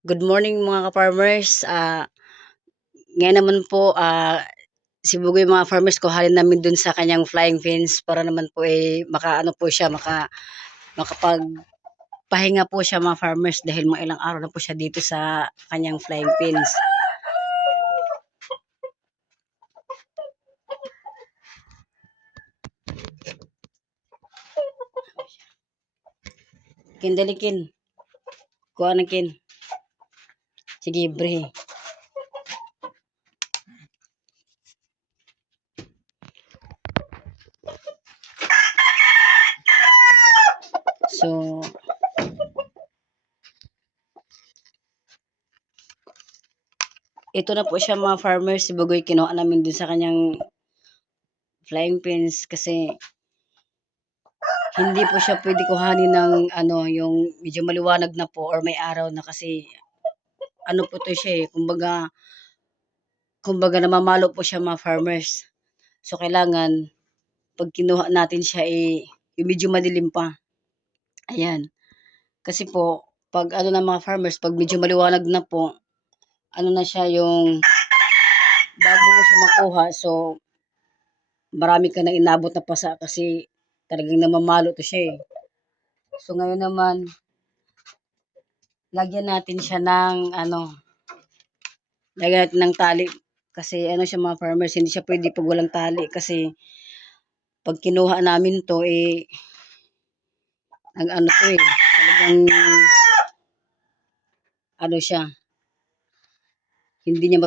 Good morning mga ka-farmers. Ngayon naman po, si Bugoy mga farmers kuhanin namin dun sa kanyang flying fins para naman po makaano po siya, makapagpahinga po siya mga farmers dahil mga ilang araw na po siya dito sa kanyang flying fins. Kin, dali kin. Kuha na kin. Sige, bre. So, ito na po siya mga farmers. Si Bugoy kinuha namin dun sa kanyang flying fins kasi hindi po siya pwede kuhanin ng yung medyo maliwanag na po or may araw na kasi ano po to siya kumbaga namamalo po siya mga farmers. So kailangan pag kinuha natin siya yung medyo madilim pa. Ayan. Kasi po pag na mga farmers, pag medyo maliwanag na po, na siya yung bago mo siya makuha. So marami ka na inabot na pasa kasi talagang namamalo to siya So ngayon naman lagyan natin siya ng lagyan natin ng tali kasi siya mga farmers, hindi siya pwede pag walang tali kasi pag kinuha namin to ang to talagang siya, hindi niya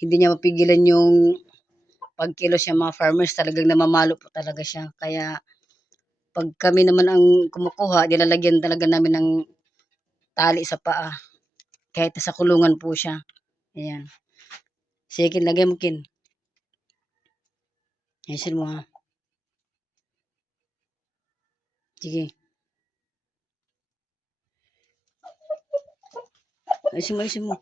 hindi niya mapigilan yung pagkilos siya mga farmers, talagang namamalo po talaga siya. Kaya pag kami naman ang kumukuha, nilalagyan talaga namin ng tali sa paa. Kahit sa kulungan po siya. Ayan. Sige, kin, lagay mo kin. Ayusin mo ha. Sige. Ayusin mo.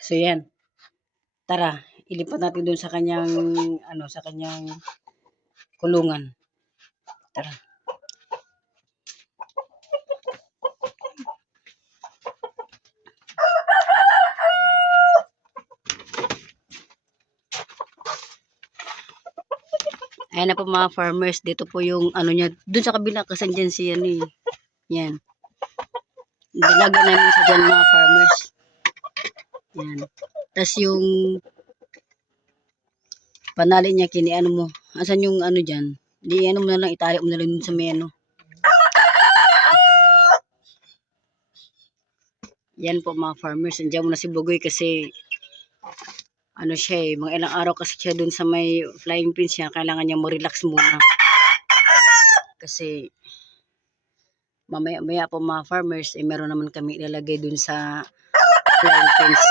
So yan. Tara, ilipat natin doon sa kanyang sa kanyang kulungan. Tara. Ayan na po mga farmers, dito po yung niya, doon sa kabila kasi dyan si yan. Dalaga namin sa dyan mga farmers. Yan. Tapos yung panali niya kini mo. Asan yung dyan? Di mo na lang, itali mo na lang sa may Yan po mga farmers. Andiyan mo na si Bugoy kasi siya mga ilang araw kasi siya dun sa may flying pin siya. Kailangan niya mo-relax muna. Kasi mamaya po mga farmers, meron naman kami ilalagay dun sa flying pins.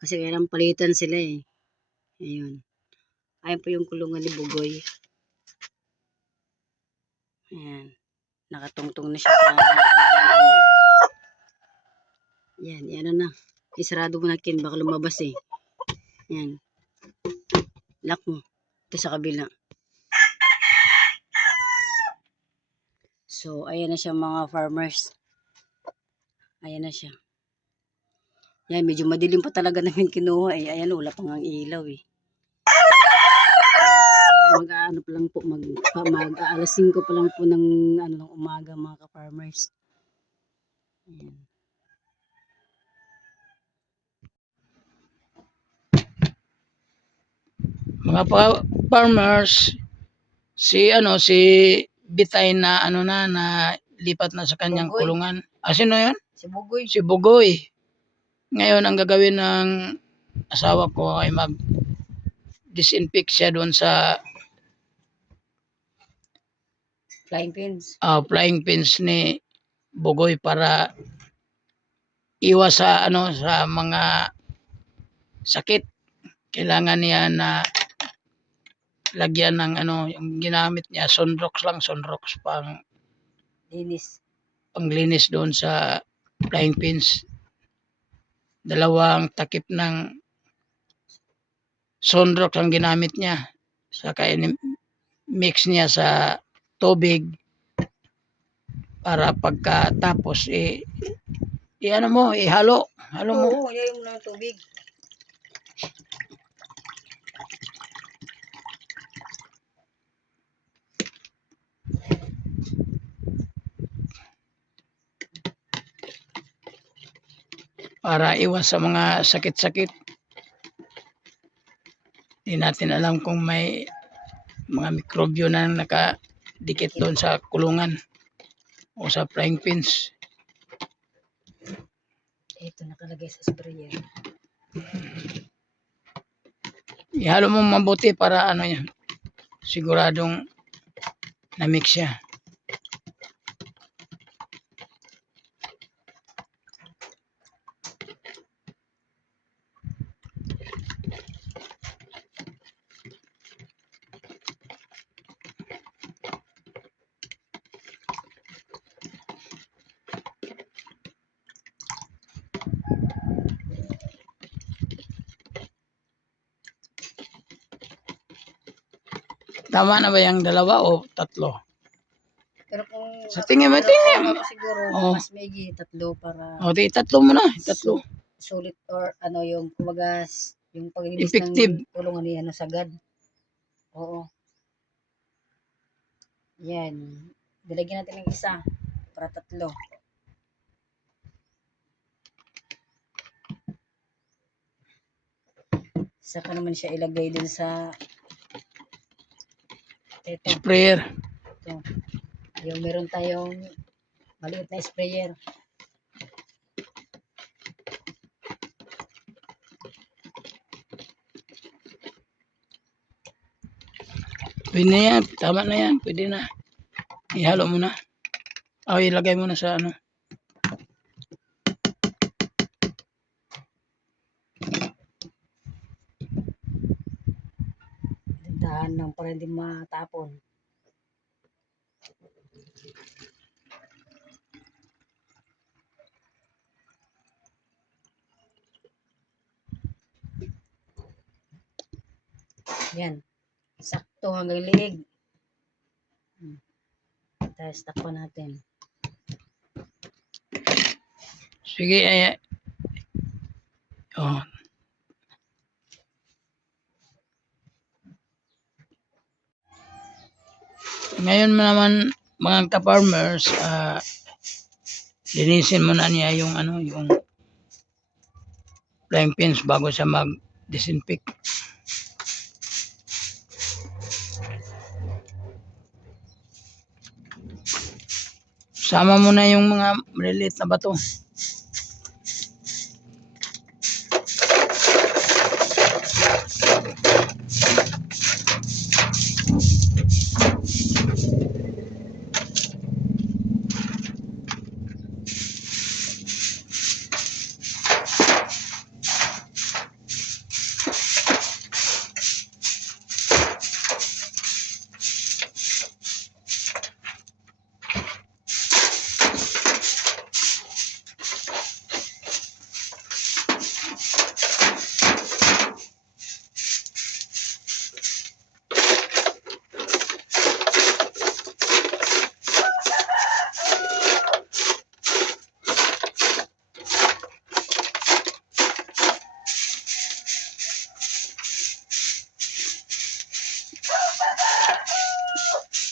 Kasi kailangan palitan sila Ayun. Ayan po yung kulungan ni Bugoy. Ayan. Nakatungtong na siya. Yan, yan na. Isarado mo na kin, baka lumabas Yan. Lock mo. Ito sa kabila. So, ayan na siya mga farmers. Ayan na siya. Yan, medyo madilim pa talaga namin kinuha Ayan, wala pang ang ilaw Mag-ano pa lang po, alas 5 pa lang po ng ng umaga mga ka-farmers. Ayan. Mga farmers, si Bitay na na lipat na sa kanyang Bugoy. kulungan. Sino 'yon? Si Bugoy. Si Bugoy. Ngayon ang gagawin ng asawa ko ay mag-disinfect siya doon sa flying pins ni Bugoy para iwas sa sa mga sakit. Kailangan niya na lagyan ng yung ginamit niya, sunrox pang linis. panglinis doon sa flying pins. 2 takip ng Sunrox ang ginamit niya. Saka mix niya sa tubig para pagkatapos ano mo, ihalo. Halo mo. Oo, yayo mo ng tubig. Para iwas sa mga sakit-sakit. Hindi natin alam kung may mga mikrobyo na nakadikit doon sa kulungan o sa frying pins. Ito nakalagay sa sprayer. Ihalo mo mabuti para ano yan, siguradong na-mix siya. Tama na ba yung 2 o 3? Pero kung Sa tingin mo, tingin. ako siguro, Oo. mas maigi 3 para O, di 3 mo na. 3. sulit or ano yung kumbaga yung paglinis Effective. ng tulungan ni ano sagad. Oo. Yan. Dilagyan natin ng isa para 3. Saka naman siya ilagay dun sa ito. Sprayer. Ito. Yung meron tayong maliit na sprayer. Pwede na yan. Tama na yan. Pwede na. Ihalo mo na. O, ilagay mo na sa ano. Dahan lang para hindi matapon. Yan. Sakto hanggang liig. Tapos takpan natin. Sige, oh. Ngayon naman, mga ka-farmers, linisin muna niya yung ano, yung flying pins bago siya mag-disinfect. Sama mo na yung mga maliliit na bato.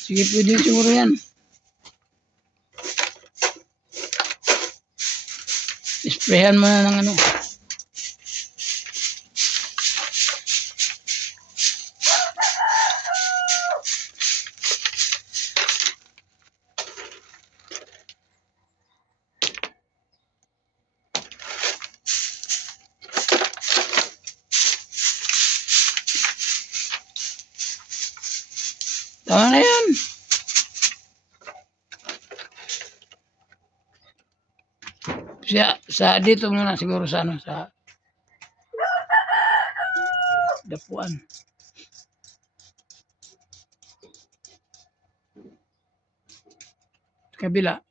Sige, pwede siguro yan. Isprayan mo na ng ano. Tama na yan. Sa dito muna siguro sa ano, sa dapuan. Kabila.